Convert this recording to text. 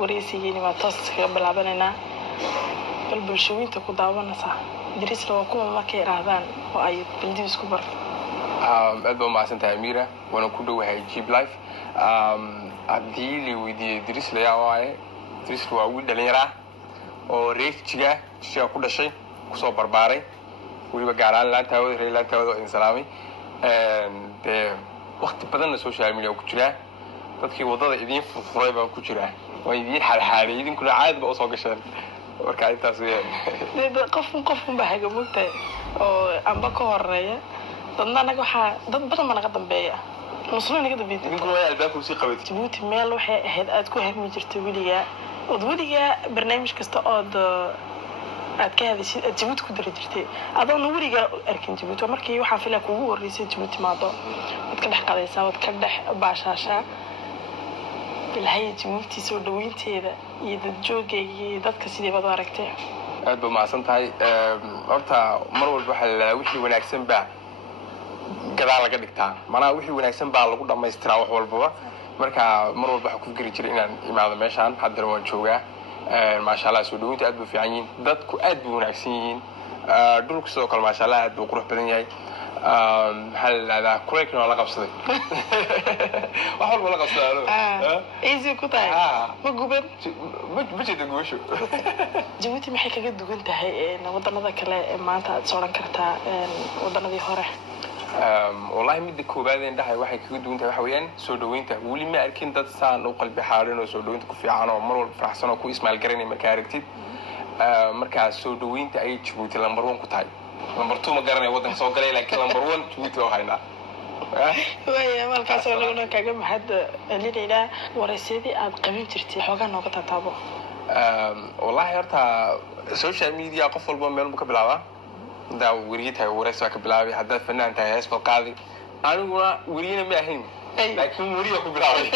wareysigeeni waa toos kaga bilaabanayna bal bulshooyinta ku daawanaysa Idris loo kuma markay raadaan oo ay bildib isku bar aad baa maasantahay Amira wana ku dhawahay Jeep Life haddii la weydiiyay Idris la yaawaaye Idris waa wiil dhalinyaro oo reefjiga ku dhashay ku soo barbaaray waliba gaaraan laantawada in salaamay de waqti badan social media ku jira dadkii wadada idin furay baan ku jira way idin xalxaalay idin kula caad ba soo gasheen marka intaas weeyaan qof baahaga mugtay oo amba ka horeeya dadna anaga waxa dad badan ma naga dambeeya muslimiin naga dambeeya idinku waa albaabku si qabay Djibouti meel waxay ahayd aad ku hami jirtay weliga barnaamij kasta oo aad ka hadashid Djibouti ku dari jirtay adoon weliga arkin Djibouti markii waxa filan kugu horeysay Djibouti maado wad ka dhaxqadaysaa wad ka dhax baashaasha ilaahay Djibouti soo dhaweynteeda iyo dad joogay dadka sidii baad aragtay aad ba maasantahay horta mar walba waxa la wixii wanaagsan baa gadaal laga dhigtaa mana wixii wanaagsan baa lagu dhameystiraa wax walba marka mar walba waxa ku fikiri jiray inaan imaado meeshaan hadda waan joogaa ما شاء الله سودوين تأدبوا في عين ضدك أدبوا ناقصين دولك سوق ما شاء الله أدبوا قروح بدن جاي هل هذا كويك ولا قبصدي وحول ولا قبصدي إيزي كتاي ما جوبن بجي تقوشوا جبتي محيك جد وأنت هاي وضعنا ذاك ما أنت صورن كرتا وضعنا ذي هره والله مد كوبادين ده هاي واحد كود وانت وحويان سودوين ته ولي ما أركين تتصان وقلب بحارين وسودوين تكفي عنه مرة فرحسنا وكو اسمه الجريني مركاركتيد مركز سودوين ته أي تشبوت لمبرون كتاي لمبرتو ما جرني وضع صقري لكن لمبرون تشبوت له هاينا ويا مركز ولا كجم حد اللي لا ورسيدي قبيل ترتي حاجة نقطة تابو والله يرتها السوشيال ميديا قفل بمن مكبلها دا وريتها ورثة كبلاوي حدث فنان تهيس بالقاضي أنا ورينا ما هين لكن وريه كبلاوي